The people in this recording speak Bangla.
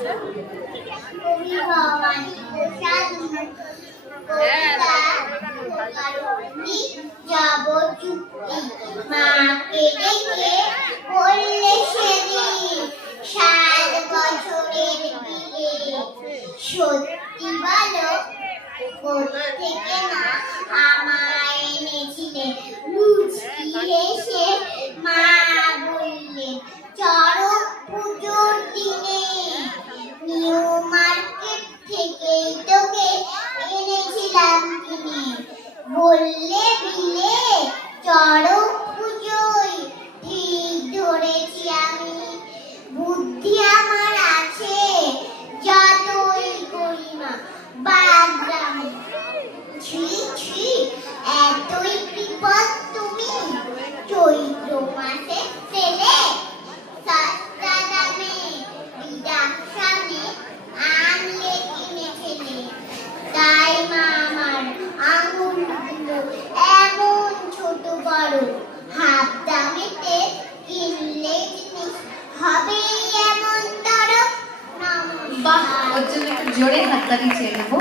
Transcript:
কবি ভবানী প্রসাদ কবিতা যাব চুক্তি মাকে ডেকে বললে সেদিন 7 বছরের বিয়ে সত্যি বলো কোত্থেকে না আমায় এনেছিলে মুচকি হেসে মা বললেন চড়ক পুজোর দিনে নিউ মার্কেট থেকে তোকে এনেছিলাম কিনে বললে বিলে চড়ক পুজোয় ঠিক ধরেছি আমি বুদ্ধি আমার আছে যতই করি না বাগদামি ছি ছি এতই বিপদ তুমি চৈত্র মাসে ছেলে সস্তা দামে বিরাট সামনে আনলে কিনে খেলে তাই মা আমার আঙুলগুলো এমন ছোট বড় হাফ দামেতে কিনলে জিনিস হবে এমন তরফ বাহ, ওর জন্য একটু জোরে হাততালি চেয়ে নেবো।